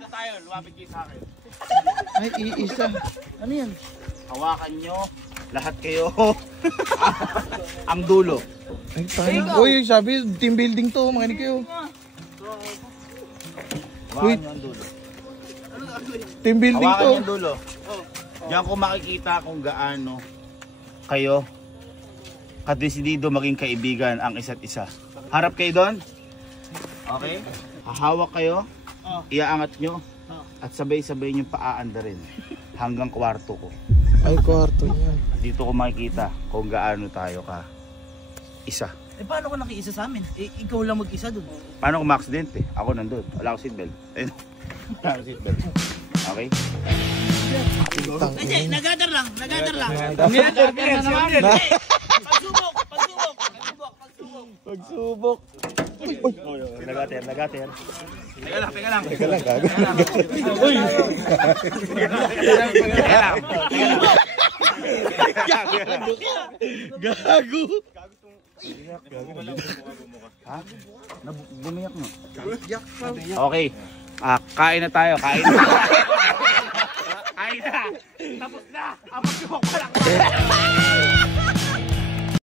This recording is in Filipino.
na tayo, lumapit kayo sa akin. Ay, iisa. Ano yan? Hawakan nyo, lahat kayo. Ang dulo. Ay, tayo. Uy, sabi, team building to, makinig kayo. Hawakan nyo ang dulo. Team building Hawakan to. nyo ang dulo. Diyan ko makikita kung gaano kayo kadesidido maging kaibigan ang isa't isa. Harap kayo doon. Okay? Hahawak kayo, iaangat nyo, at sabay-sabay nyo paaandarin hanggang kwarto ko. Ay, kwarto niya. Dito ko makikita kung gaano tayo ka isa. Eh paano ko nakiisa sa amin? Eh, ikaw lang mag-isa dun. Paano kung ma-aksidente? Ako nandun. Wala akong seatbelt. Ayun. Wala akong seatbelt. Okay? Hindi, nagadar lang. Nagadar lang. Pagsubok. Pagsubok. Nagater. Teka lang. Teka lang, gago. Uy! Gago. Ha? Bumiyak mo. Okay. Kain na tayo. Kain.